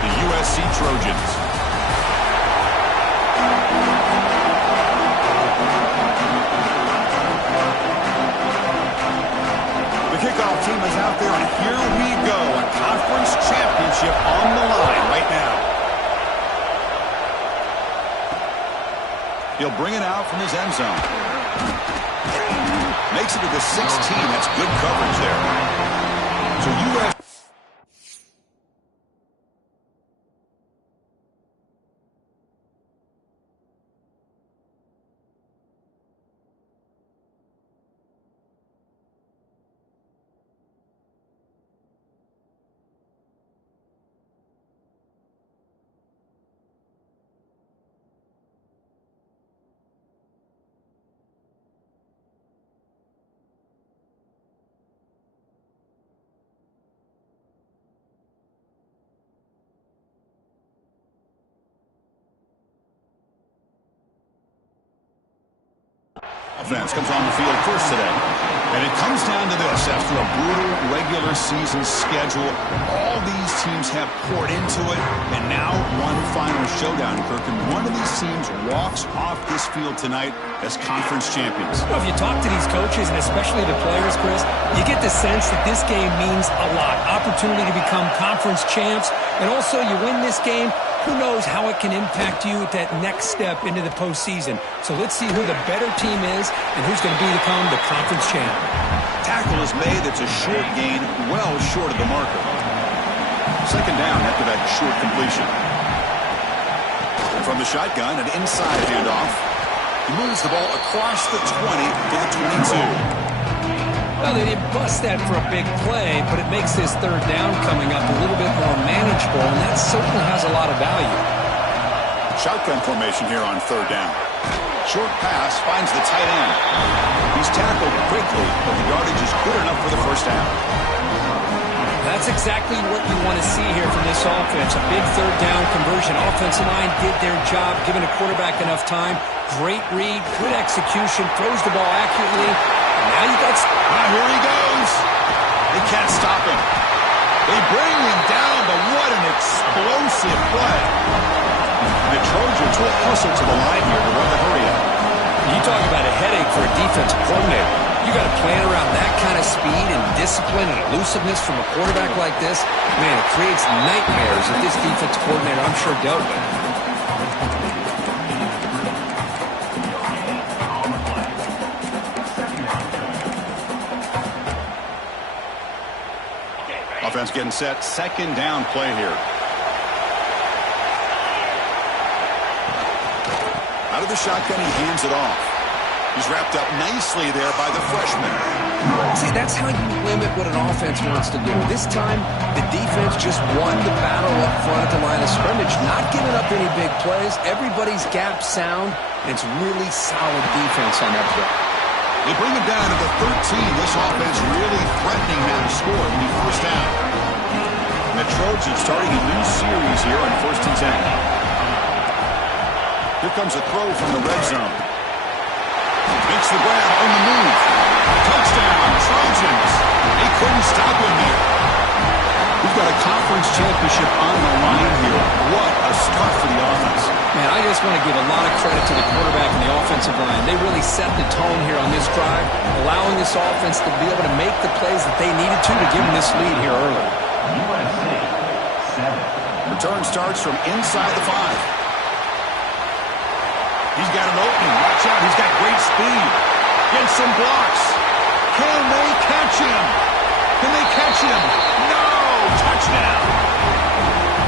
the USC Trojans. The kickoff team is out there, and here we go. A conference championship on the line right now. He'll bring it out from his end zone. Makes it to the 16. That's good coverage there. So USC. Offense comes on the field first today. And it comes down to this. After a brutal regular season schedule, all these teams have poured into it. And now one final showdown, Kirk. And one of these teams walks off this field tonight as conference champions. Well, if you talk to these coaches, and especially the players, Chris, you get the sense that this game means a lot. Opportunity to become conference champs. And also, you win this game, who knows how it can impact you at that next step into the postseason. So let's see who the better team is and who's going to become the conference champ. Tackle is made. It's a short gain, well short of the marker. Second down after that short completion. And from the shotgun, an inside handoff. He moves the ball across the 20 to the 22. Well, they didn't bust that for a big play, but it makes this third down coming up a little bit more manageable, and that certainly has a lot of value. Shotgun formation here on third down. Short pass finds the tight end. He's tackled quickly, but the yardage is good enough for the first down. That's exactly what you want to see here from this offense. A big third down conversion. Offensive line did their job, giving a quarterback enough time. Great read, good execution, throws the ball accurately. Now you got... here he goes. They can't stop him. They bring him down, but what an explosive play. And the Trojans will hustle to the line here to run the hurry up. You talk about a headache for a defensive coordinator. You got to plan around that kind of speed and discipline and elusiveness from a quarterback like this. Man, it creates nightmares that this defensive coordinator, I'm sure, dealt with. Offense getting set. Second down play here. Out of the shotgun, he hands it off. He's wrapped up nicely there by the freshman. See, that's how you limit what an offense wants to do. This time, the defense just won the battle up front at the line of scrimmage, not giving up any big plays. Everybody's gap sound, and it's really solid defense on that play. They bring it down to the 13. This offense really threatening now to score when he first down. And the Trojans starting a new series here on 1st and 10. Here comes a throw from the red zone. Makes the grab on the move. Touchdown, Trojans. They couldn't stop him there. We've got a conference championship on the line here. What a start for the offense. Man, I just want to give a lot of credit to the quarterback and the offensive line. They really set the tone here on this drive, allowing this offense to be able to make the plays that they needed to give them this lead here early. Return starts from inside the 5. He's got an opening. Watch out. He's got great speed. Gets some blocks. Can they catch him? Can they catch him? No! Touchdown!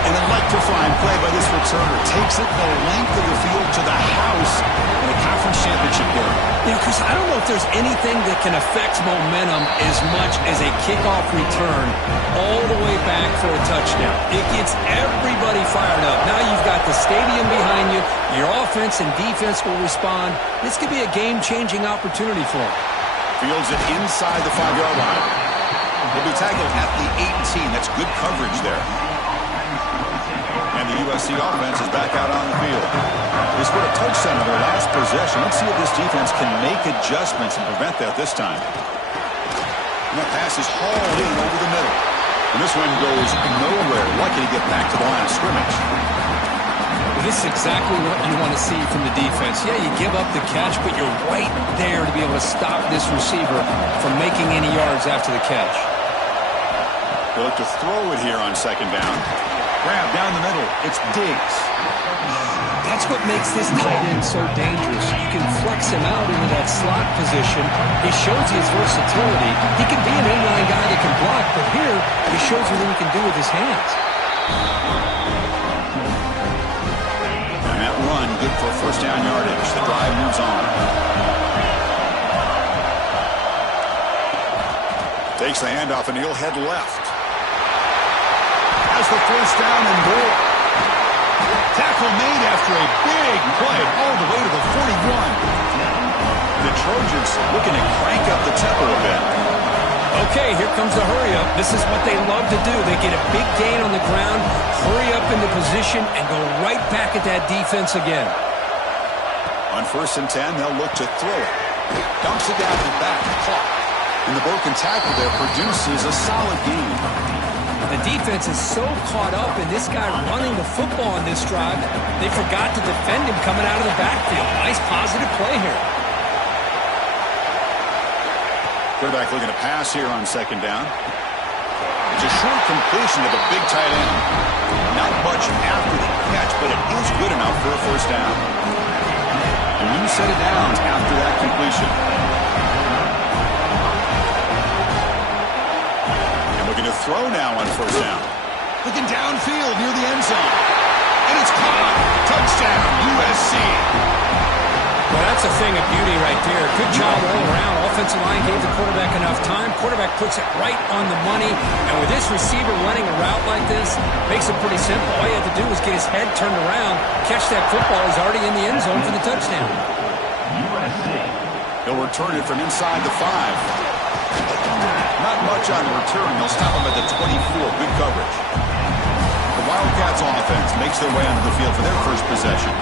An electrifying play by this returner. Takes it the length of the field to the house in a conference championship game. Yeah, Chris, I don't know if there's anything that can affect momentum as much as a kickoff return all the way back for a touchdown. It gets everybody fired up. Now you've got the stadium behind you. Your offense and defense will respond. This could be a game-changing opportunity for them. Fields it inside the 5-yard line. He'll be tackled at the 18. That's good coverage there. And the USC offense is back out on the field. They scored a touchdown on their last possession. Let's see if this defense can make adjustments and prevent that this time. And that pass is hauled in over the middle. And this one goes nowhere. Lucky to get back to the line of scrimmage. This is exactly what you want to see from the defense. Yeah, you give up the catch, but you're right there to be able to stop this receiver from making any yards after the catch. They look to throw it here on second down. Grab down the middle. It's Diggs. That's what makes this tight end so dangerous. You can flex him out into that slot position. He shows you his versatility. He can be an inline guy that can block, but here he shows you what he can do with his hands. And that run, good for first down yardage. The drive moves on. Takes the handoff, and he'll head left. Has the first down and more. Tackle made after a big play all the way to the 41. The Trojans looking to crank up the tempo a bit. Okay, here comes the hurry up. This is what they love to do. They get a big gain on the ground, hurry up into position, and go right back at that defense again. On 1st and 10, they'll look to throw it. Dumps it down and back, caught. And the broken tackle there produces a solid gain. The defense is so caught up in this guy running the football on this drive, they forgot to defend him coming out of the backfield. Nice positive play here. Quarterback looking to pass here on second down. It's a short completion of a big tight end. Not much after the catch, but it is good enough for a first down. A new set of downs after that completion. Looking to throw now on first down. Looking downfield near the end zone. And it's caught. Touchdown, USC. Well, that's a thing of beauty right there. Good job all around. Offensive line gave the quarterback enough time. Quarterback puts it right on the money. And with this receiver running a route like this, makes it pretty simple. All you have to do is get his head turned around, catch that football. He's already in the end zone for the touchdown. He'll return it from inside the 5. Not much on the return. They'll stop him at the 24. Good coverage. The Wildcats offense makes their way onto the field for their first possession.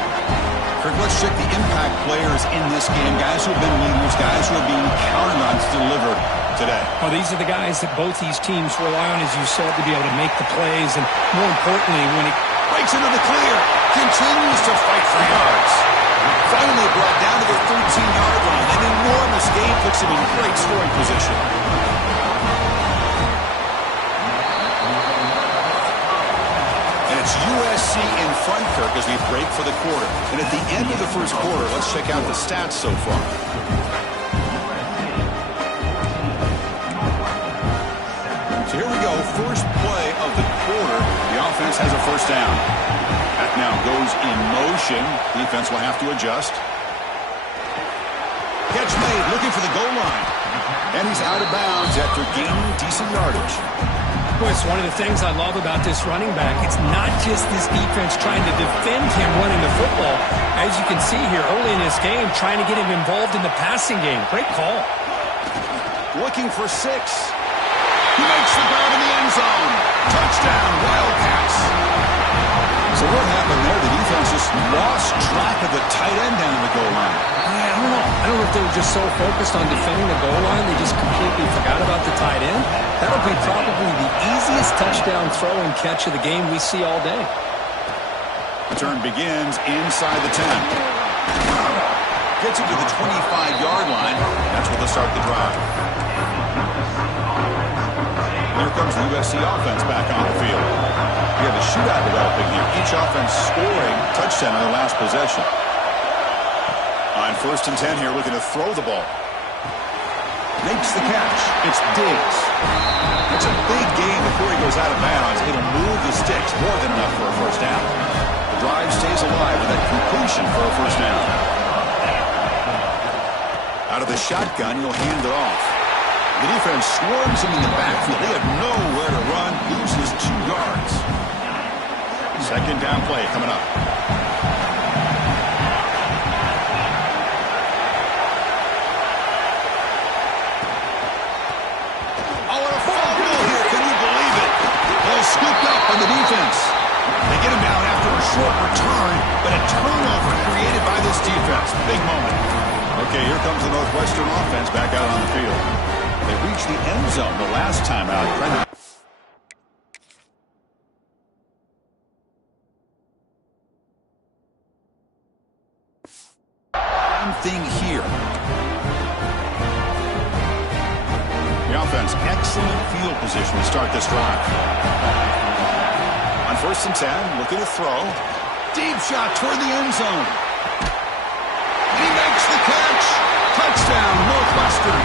Kirk, let's check the impact players in this game. Guys who have been leaders, guys who are being counted on to deliver today. Well, these are the guys that both these teams rely on, as you said, to be able to make the plays. And more importantly, when he breaks into the clear, continues to fight for yards. Finally brought down to the 13-yard line. An enormous gain puts him in great scoring position. It's USC in front, Kirk, as we break for the quarter. And at the end of the first quarter, let's check out the stats so far. So here we go, first play of the quarter. The offense has a first down. That now goes in motion. Defense will have to adjust. Catch made, looking for the goal line. And he's out of bounds after gaining decent yardage. Boy, it's one of the things I love about this running back. It's not just this defense trying to defend him running the football. As you can see here early in this game, trying to get him involved in the passing game. Great call. Looking for 6. He makes the grab in the end zone. Touchdown, Wildcats. So what happened there? The defense just lost track of the tight end down in the goal line. I don't know. I don't know if they were just so focused on defending the goal line, they just completely forgot about the tight end. That'll be probably the easiest touchdown throw and catch of the game we see all day. Return begins inside the 10. Gets it to the 25-yard line. That's where they'll start the drive. And here comes the USC offense back on the field. We have a shootout developing here. Each offense scoring touchdown on their last possession. On 1st and 10 here, looking to throw the ball. Makes the catch. It's Diggs. It's a big gain before he goes out of bounds. It'll move the sticks, more than enough for a first down. The drive stays alive with that completion for a first down. Out of the shotgun, he'll hand it off. The defense swarms him in the backfield. They have nowhere to run. Loses 2 yards. Second down play coming up. Scooped up on the defense. They get him down after a short return, but a turnover created by this defense. Big moment. Okay, here comes the Northwestern offense back out on the field. They reached the end zone the last time out. same thing here. The offense, excellent field position to start this drive. On 1st and 10, looking to throw. Deep shot toward the end zone. He makes the catch. Touchdown, Northwestern.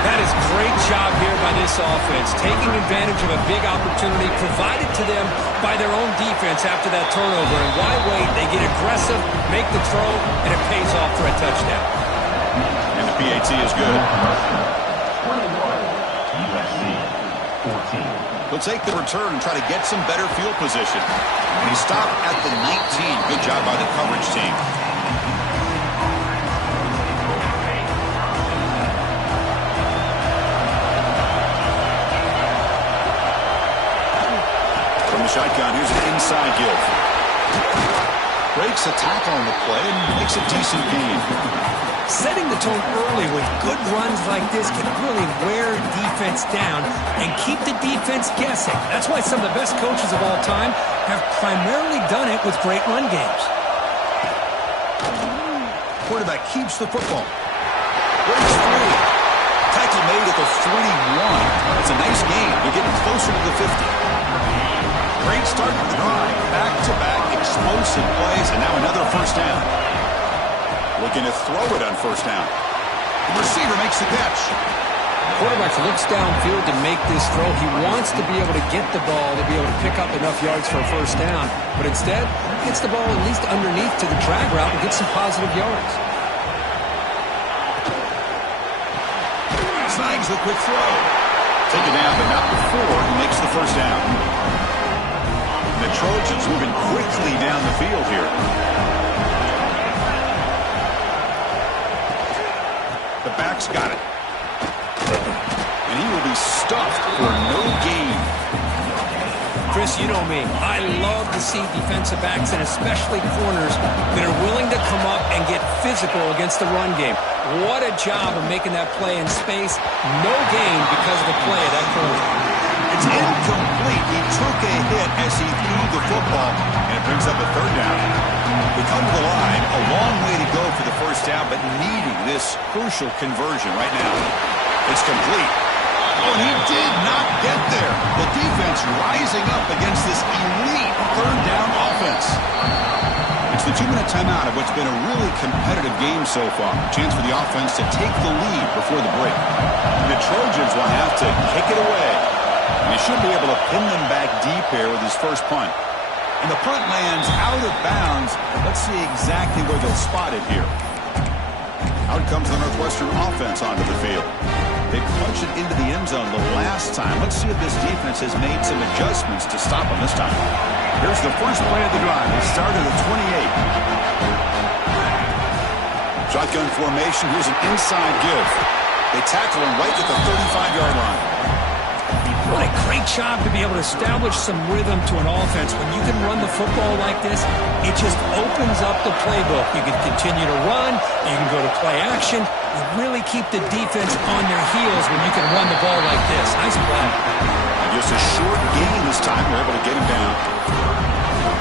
That is great job here by this offense, taking advantage of a big opportunity provided to them by their own defense after that turnover. And why wait? They get aggressive, make the throw, and it pays off for a touchdown. And the PAT is good. 21, USC, 14. He'll take the return and try to get some better field position. And he stopped at the 19. Good job by the coverage team. From the shotgun, here's an inside give. Breaks a tackle on the play and makes a decent gain. Setting the tone early with good runs like this can really wear defense down and keep the defense guessing. That's why some of the best coaches of all time have primarily done it with great run games. Quarterback keeps the football. Breaks free. Tackle made at the 41. It's a nice game. They're getting closer to the 50. Great start to the drive. Back-to-back explosive plays, and now another first down. Looking to throw it on first down. The receiver makes the catch. The quarterback looks downfield to make this throw. He wants to be able to get the ball to be able to pick up enough yards for a first down. But instead, gets the ball at least underneath to the drag route and gets some positive yards. Snags the quick throw. Taken down, but not before he makes the first down. And the Trojans moving quickly down the field here. The back's got it. And he will be stuffed for no gain. Chris, you know me. I love to see defensive backs and especially corners that are willing to come up and get physical against the run game. What a job of making that play in space. No gain because of the play of that corner. It's incomplete. He took a hit as he threw the football, and it brings up a third down. We come to the line, a long way to go for the first down, but needing this crucial conversion right now. It's complete. Oh, and he did not get there. The defense rising up against this elite third down offense. It's the 2-minute timeout of what's been a really competitive game so far. Chance for the offense to take the lead before the break. And the Trojans will have to kick it away. And he should be able to pin them back deep here with his first punt. And the punt lands out of bounds. Let's see exactly where they'll spot it here. Out comes the Northwestern offense onto the field. They punched it into the end zone the last time. Let's see if this defense has made some adjustments to stop them this time. Here's the first play of the drive. They start at the 28. Shotgun formation. Here's an inside give. They tackle him right at the 35-yard line. What a great job to be able to establish some rhythm to an offense. When you can run the football like this, it just opens up the playbook. You can continue to run. You can go to play action. You really keep the defense on their heels when you can run the ball like this. Nice play. Just a short gain this time. We're able to get him down.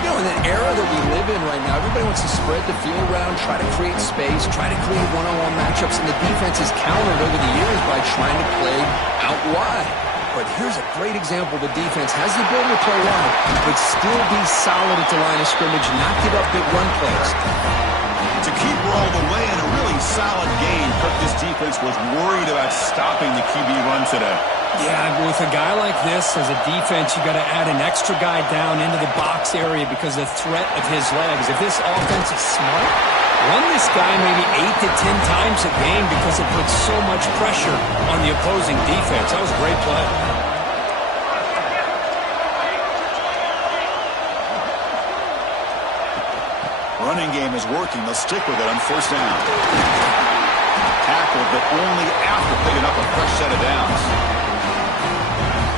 You know, in the era that we live in right now, everybody wants to spread the field around, try to create space, try to create one-on-one matchups, and the defense is countered over the years by trying to play out wide. But here's a great example. The defense has the ability to play wide, but still be solid at the line of scrimmage, not give up big run plays. To keep all the way in a really solid game, Kirk, this defense was worried about stopping the QB run today. Yeah, with a guy like this, as a defense, you got to add an extra guy down into the box area because of the threat of his legs. If this offense is smart, run this guy maybe 8 to 10 times a game because it puts so much pressure on the opposing defense. That was a great play. Running game is working. They'll stick with it on first down. Tackled, but only after picking up a fresh set of downs.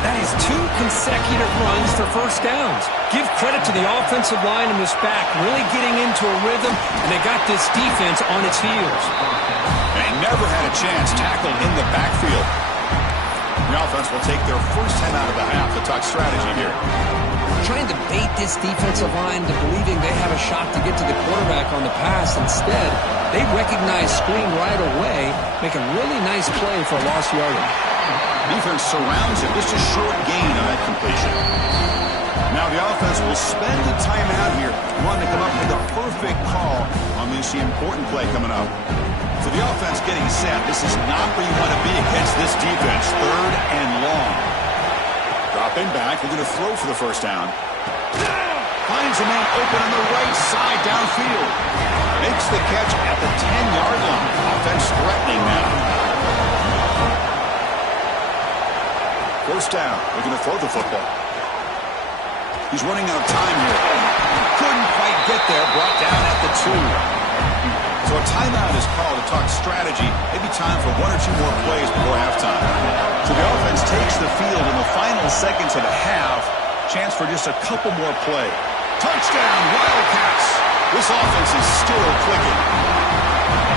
That is 2 consecutive runs for first downs. Give credit to the offensive line and this back, really getting into a rhythm, and they got this defense on its heels. And he never had a chance tackled in the backfield. The offense will take their first time out of the half to talk strategy here. Trying to bait this defensive line to believing they have a shot to get to the quarterback on the pass. Instead, They recognize screen right away, make a really nice play for a lost yardage. Defense surrounds it. Just a short gain on that completion. Now the offense will spend the timeout here. Wanting to come up with a perfect call on this important play coming up. For the offense getting set, this is not where you want to be against this defense. 3rd and long. Dropping back. They're going to throw for the first down. Finds a man open on the right side downfield. Makes the catch at the 10-yard line. Offense threatening now. First down. They're going to throw the football. He's running out of time here. Couldn't quite get there. Brought down at the 2. So a timeout is called to talk strategy. Maybe time for 1 or 2 more plays before halftime. So the offense takes the field in the final seconds of the half. Chance for just a couple more plays. Touchdown, Wildcats. This offense is still clicking.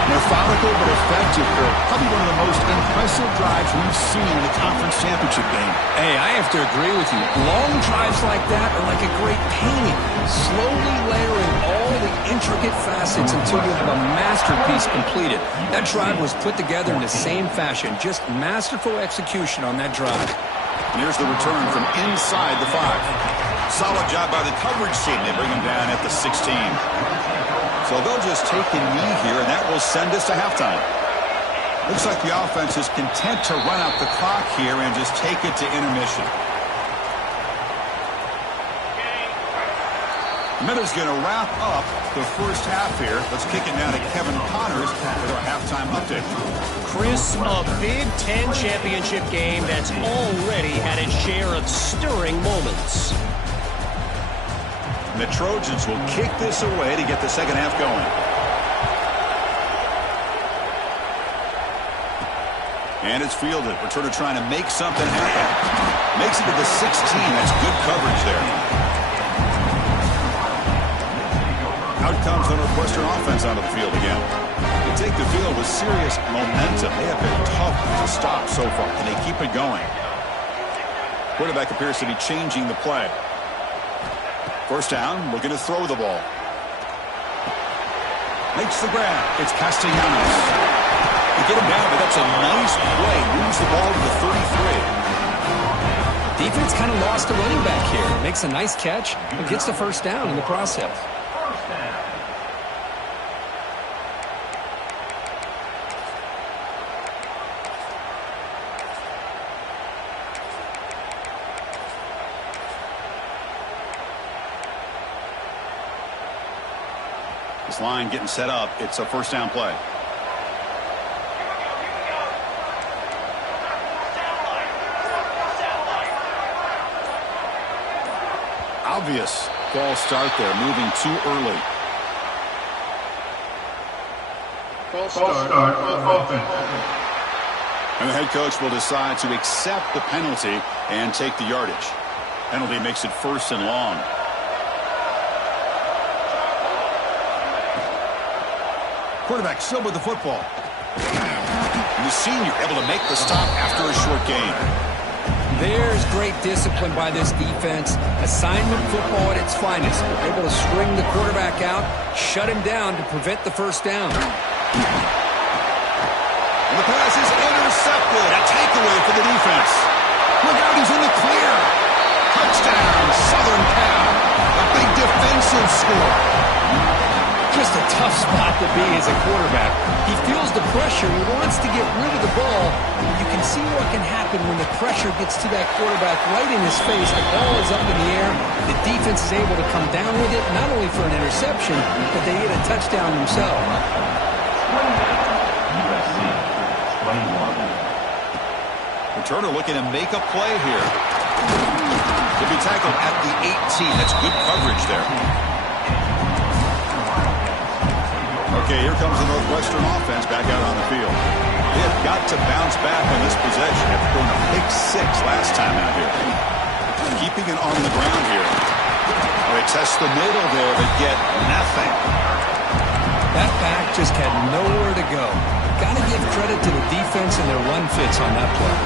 Methodical but effective, Kirk. Probably one of the most impressive drives we've seen in the conference championship game. Hey, I have to agree with you. Long drives like that are like a great painting. Slowly layering all the intricate facets until you have a masterpiece completed. That drive was put together in the same fashion. Just masterful execution on that drive. And here's the return from inside the 5. Solid job by the coverage team. They bring him down at the 16. So they'll just take a knee here, and that will send us to halftime. Looks like the offense is content to run out the clock here and just take it to intermission. Miller's going to wrap up the first half here. Let's kick it now to Kevin Connors with our halftime update. Chris, a Big Ten championship game that's already had its share of stirring moments. The Trojans will kick this away to get the second half going. And it's fielded. Returner trying to make something happen. Makes it to the 16. That's good coverage there. Out comes the Northwestern offense onto the field again. They take the field with serious momentum. They have been tough to stop so far. Can they keep it going? Quarterback appears to be changing the play. First down, looking to throw the ball. Makes the grab. It's Castellanos. They get him down, but that's a nice play. Moves the ball to the 33. Defense kind of lost a running back here. Makes a nice catch and gets the first down in the process. This line getting set up. It's a first down play. Obvious false start there, moving too early. False start offense. And the head coach will decide to accept the penalty and take the yardage. Penalty makes it first and long. Quarterback still with the football. And the senior able to make the stop after a short gain. There's great discipline by this defense. Assignment football at its finest. They're able to string the quarterback out, shut him down to prevent the first down. And the pass is intercepted. A takeaway for the defense. Look out, he's in the clear. Touchdown, Southern Cal. A big defensive score. Just a tough spot to be as a quarterback. He feels the pressure. He wants to get rid of the ball. You can see what can happen when the pressure gets to that quarterback right in his face. The ball is up in the air. The defense is able to come down with it, not only for an interception, but they get a touchdown themselves. USC 21. Returner looking to make a play here. To be tackled at the 18. That's good coverage there. Okay, here comes the Northwestern offense back out on the field. They have got to bounce back on this possession after throwing a pick 6 last time out here. Keeping it on the ground here. Oh, they test the middle there, but get nothing. That back just had nowhere to go. Got to give credit to the defense and their run fits on that play.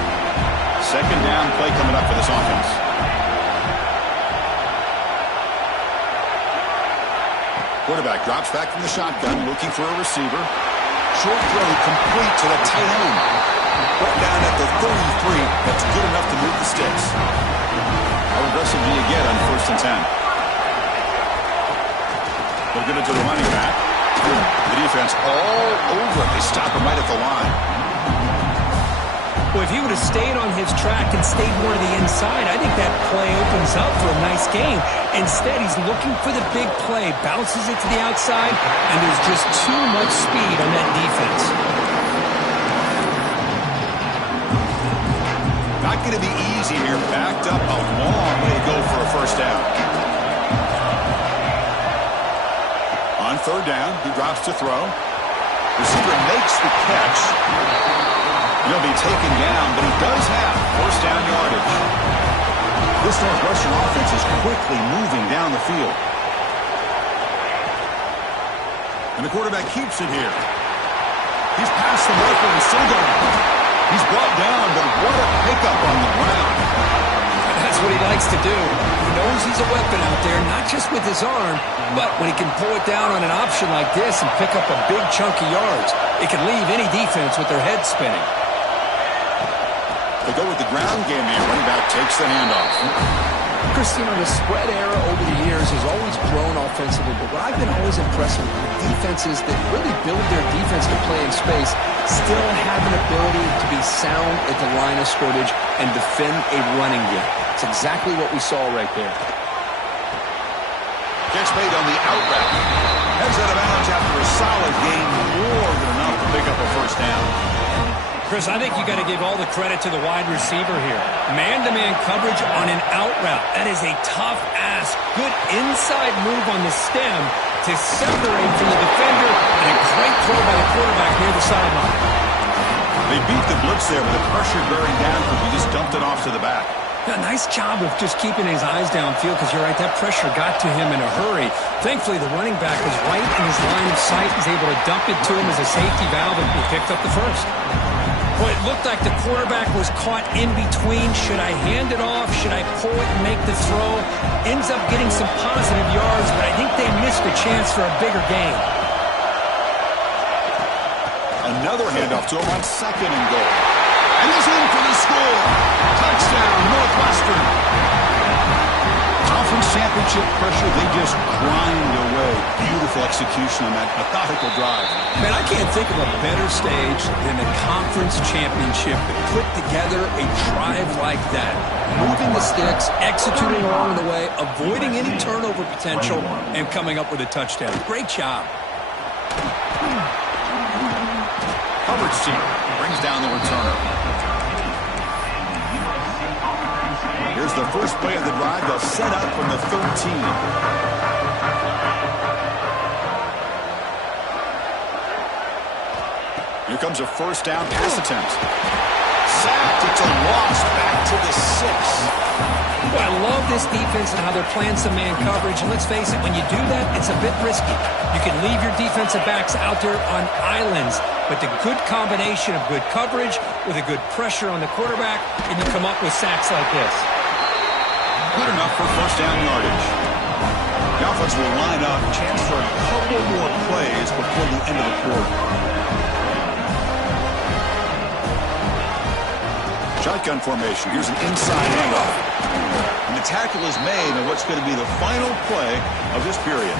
Second down play coming up for this offense. Quarterback drops back from the shotgun, looking for a receiver. Short throw complete to the tight end. Right down at the 33. That's good enough to move the sticks. How aggressive do you get on 1st and 10? They'll give it to the running back. The defense all over it. They stop him right at the line. Well, if he would have stayed on his track and stayed more to the inside, I think that play opens up for a nice game. Instead, he's looking for the big play, bounces it to the outside, and there's just too much speed on that defense. Not going to be easy here. Backed up a long way to go for a 1st down. On 3rd down, he drops to throw. Receiver makes the catch. He'll be taken down, but he does have 1st down yardage. This Northwestern offense is quickly moving down the field. And the quarterback keeps it here. He's past the marker and still going. He's brought down, but what a pickup on the ground. That's what he likes to do. He knows he's a weapon out there, not just with his arm, but when he can pull it down on an option like this and pick up a big chunk of yards, it can leave any defense with their head spinning. They go with the ground game here. Running back takes the handoff. Christine, the spread era over the years has always grown offensively, but what I've been always impressed with defenses that really build their defense to play in space still have an ability to be sound at the line of scrimmage and defend a running game. It's exactly what we saw right there. Catch made on the out route. Heads out of bounds after a solid gain, more than enough to pick up a 1st down. Chris, I think you got to give all the credit to the wide receiver here. Man-to-man coverage on an out route. That is a tough ask. Good inside move on the stem to separate from the defender, and a great throw by the quarterback near the sideline. They beat the blitz there with the pressure bearing down because he just dumped it off to the back. A nice job of just keeping his eyes downfield because you're right, that pressure got to him in a hurry. Thankfully, the running back was right in his line of sight. He's able to dump it to him as a safety valve, and he picked up the 1st. Well, it looked like the quarterback was caught in between. Should I hand it off? Should I pull it and make the throw? Ends up getting some positive yards, but I think they missed a chance for a bigger gain. Another handoff to him on 2nd and goal. And he's in for the score. Touchdown, Northwestern. Conference championship pressure, they just grind away. Beautiful execution on that methodical drive. Man, I can't think of a better stage than the conference championship to put together a drive like that. Moving the sticks, executing along the way, avoiding any turnover potential, and coming up with a touchdown. Great job. Coverage team brings down the returner. Here's the first play of the drive. They'll set up from the 13. Here comes a 1st down pass attempt. Sacked. It's a loss back to the 6. Well, I love this defense and how they're playing some man coverage. And let's face it, when you do that, it's a bit risky. You can leave your defensive backs out there on islands, but the good combination of good coverage with a good pressure on the quarterback, and you come up with sacks like this. Good enough for 1st down yardage. The offense will line up. Chance for a couple more plays before the end of the quarter. Shotgun formation. Here's an inside handoff. And the tackle is made on what's going to be the final play of this period.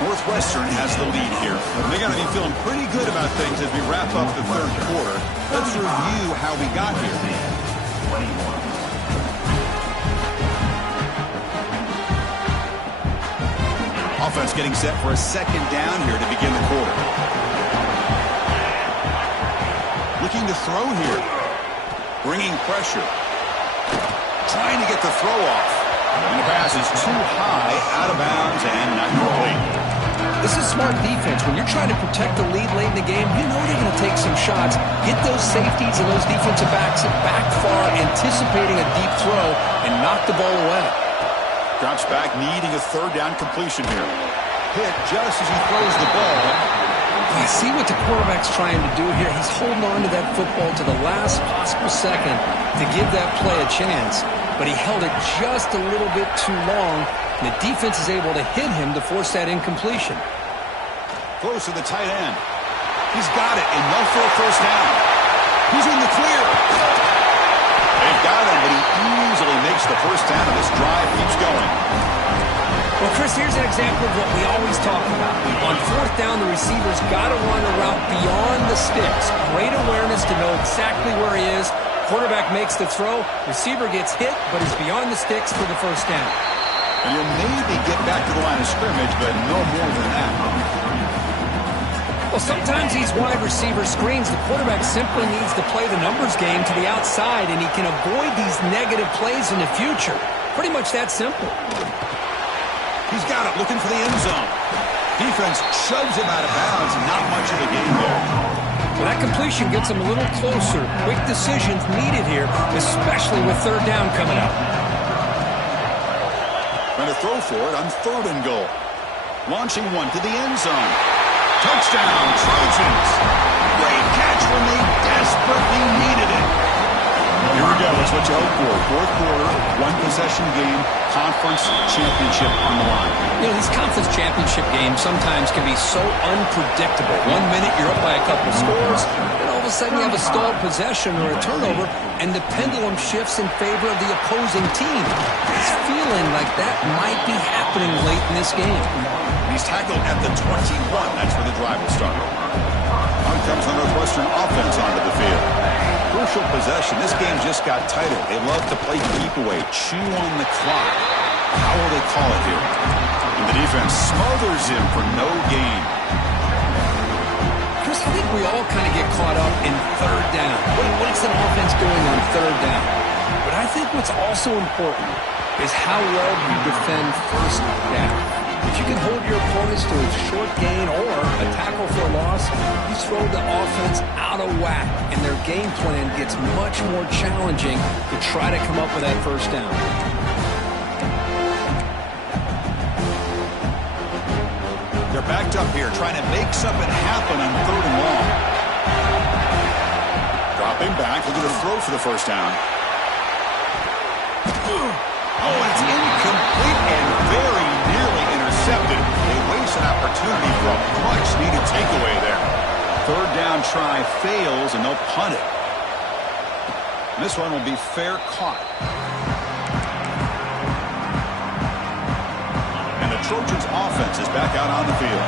Northwestern has the lead here. They got to be feeling pretty good about things as we wrap up the 3rd quarter. Let's review how we got here. Offense getting set for a 2nd down here to begin the quarter. Looking to throw here. Bringing pressure. Trying to get the throw off. And the pass is too high, out of bounds, and not complete. This is smart defense. When you're trying to protect the lead late in the game, you know they're going to take some shots. Get those safeties and those defensive backs back far, anticipating a deep throw, and knock the ball away. Drops back, needing a 3rd down completion here. Hit just as he throws the ball. I see what the quarterback's trying to do here. He's holding on to that football to the last possible second to give that play a chance. but he held it just a little bit too long, and the defense is able to hit him to force that incompletion. Throws to the tight end. He's got it, enough for a first down. He's in the clear. They've got him, but he easily makes the first down, and this drive keeps going. Well, Chris, here's an example of what we always talk about. On fourth down, the receiver's got to run a route beyond the sticks. Great awareness to know exactly where he is. Quarterback makes the throw. Receiver gets hit, but is beyond the sticks for the first down. And you'll maybe get back to the line of scrimmage, but no more than that. Well, sometimes these wide receiver screens, the quarterback simply needs to play the numbers game to the outside, and he can avoid these negative plays in the future. Pretty much that simple. He's got it, looking for the end zone. Defense shoves him out of bounds. Not much of a game there. Well, that completion gets him a little closer. Quick decisions needed here, especially with third down coming up. Trying to throw for it on third and goal. Launching one to the end zone. Touchdown, Trojans. Great catch when they desperately needed it. Here we go. That's what you hope for. Fourth quarter, one-possession game, conference championship on the line. You know, these conference championship games sometimes can be so unpredictable. 1 minute you're up by a couple of scores, and all of a sudden you have a stalled possession or a turnover, and the pendulum shifts in favor of the opposing team. It's feeling like that might be happening late in this game. He's tackled at the 21. That's where the drive will start. Out comes the Northwestern offense onto the field. Crucial possession. This game just got tighter. They love to play keep away, chew on the clock. How will they call it here? And the defense smothers him for no gain. Chris, I think we all kind of get caught up in third down. What's an offense doing on third down? But I think what's also important is how well you defend first down. If you can hold your opponents to a short gain or a tackle for a loss, you throw the offense out of whack, and their game plan gets much more challenging to try to come up with that first down. They're backed up here, trying to make something happen on third and long. Dropping back, looking to throw for the first down. Oh, it's incomplete and very nearly intercepted. They waste an opportunity for a much-needed takeaway there. Third down try fails, and they'll punt it. And this one will be fair caught. And the Trojans' offense is back out on the field.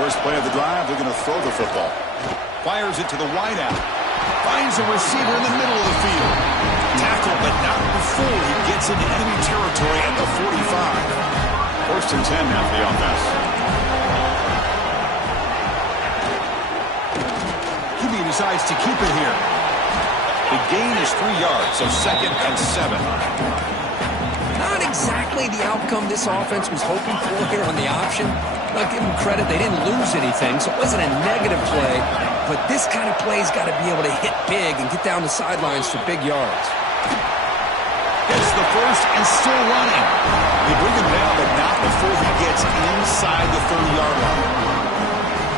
First play of the drive, they're going to throw the football. Fires it to the wideout. Finds a receiver in the middle of the field. Tackled, but not before he gets into enemy territory at the 45. First and 10 now for the offense. QB decides to keep it here. The gain is 3 yards, so second and 7. Not exactly the outcome this offense was hoping for here on the option. I'll give them credit, they didn't lose anything, so it wasn't a negative play. But this kind of play's got to be able to hit big and get down the sidelines for big yards. Gets the first and still running. They bring him down, but not before he gets inside the 30-yard line.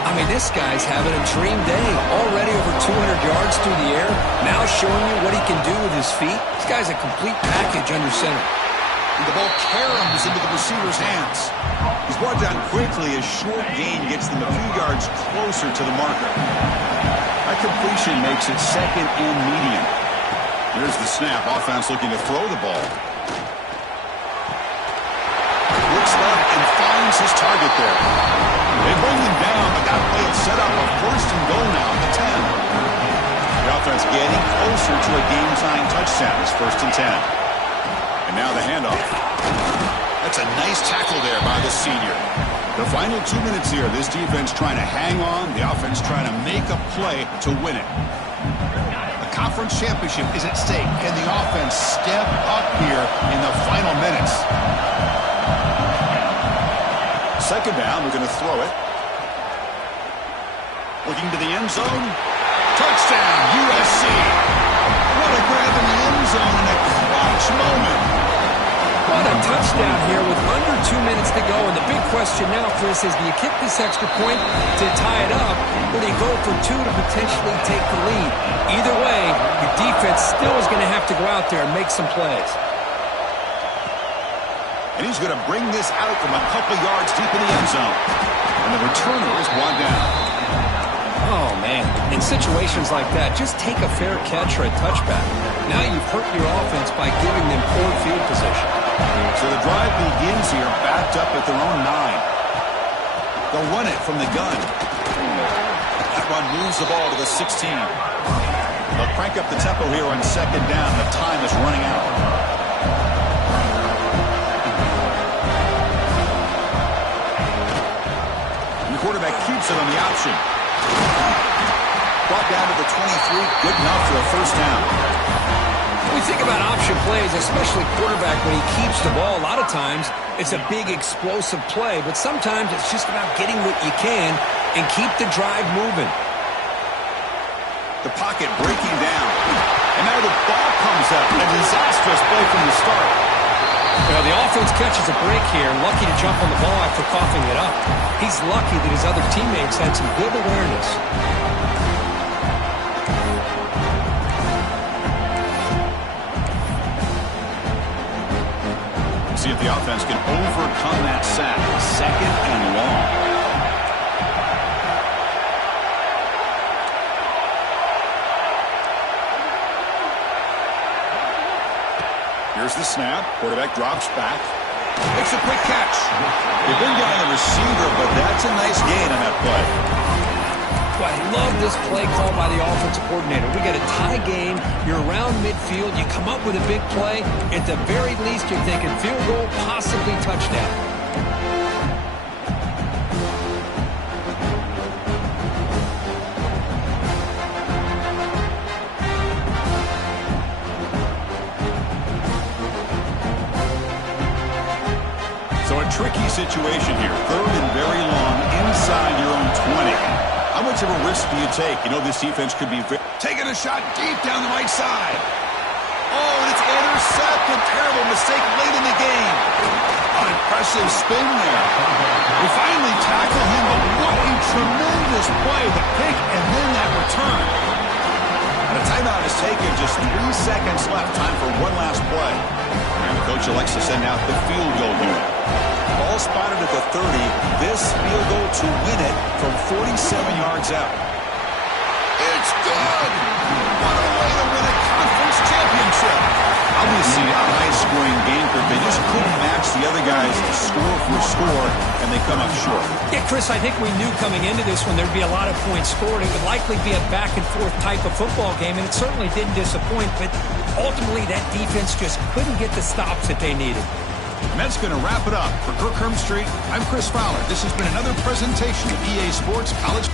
I mean, this guy's having a dream day. Already over 200 yards through the air. Now showing you what he can do with his feet. This guy's a complete package under center. And the ball caroms into the receiver's hands. He's brought down quickly as short gain gets them a few yards closer to the marker. That completion makes it second and medium. Here's the snap. Offense looking to throw the ball. Looks left and finds his target there. They bring him down, but that play will set up a first and goal now at the 10. The offense getting closer to a game-tying touchdown. It's first and 10. And now the handoff. That's a nice tackle there by the senior. The final 2 minutes here. This defense trying to hang on. The offense trying to make a play to win it. The conference championship is at stake. Can the offense step up here in the final minutes? Second down. We're going to throw it. Looking to the end zone. Touchdown, USC. What a grab in the end zone in a clutch moment. What a touchdown here with under 2 minutes to go, and the big question now, Chris, is do you kick this extra point to tie it up, or do you go for two to potentially take the lead? Either way, your defense still is going to have to go out there and make some plays. And he's going to bring this out from a couple yards deep in the end zone. And the returner is one down. Oh, man. In situations like that, just take a fair catch or a touchback. Now you've hurt your offense by giving them poor field position. So the drive begins here, backed up at their own 9. They'll run it from the gun. That run moves the ball to the 16. They'll crank up the tempo here on second down. The time is running out. Quarterback keeps it on the option. Brought down to the 23. Good enough for a first down. When we think about option plays, especially quarterback when he keeps the ball, a lot of times it's a big explosive play, but sometimes it's just about getting what you can and keep the drive moving. The pocket breaking down. And now the ball comes up. A disastrous play from the start. Well, the offense catches a break here, lucky to jump on the ball after coughing it up. He's lucky that his other teammates had some good awareness. See if the offense can overcome that sack. Second and long. Here's the snap. Quarterback drops back. Makes a quick catch. They bring down the receiver, but that's a nice gain on that play. Well, I love this play call by the offensive coordinator. We got a tie game. You're around midfield. You come up with a big play. At the very least, you're thinking field goal, possibly touchdown. Tricky situation here. Third and very long inside your own 20. How much of a risk do you take? You know this defense could be taking a shot deep down the right side. Oh, and it's intercepted. Terrible mistake late in the game. An impressive spin there. We finally tackle him, but what a tremendous play. The pick and then that return. And a timeout is taken. Just 3 seconds left. Time for one last play. And the coach elects to send out the field goal unit. Ball spotted at the 30. This field goal to win it from 47 yards out. It's good! What a way to win a conference championship! Obviously, a high-scoring game, but they just couldn't match the other guys score for score, and they come up short. Yeah, Chris, I think we knew coming into this one there'd be a lot of points scored. It would likely be a back-and-forth type of football game, and it certainly didn't disappoint, but ultimately that defense just couldn't get the stops that they needed. And that's going to wrap it up. For Kirk Street, I'm Chris Fowler. This has been another presentation of EA Sports College.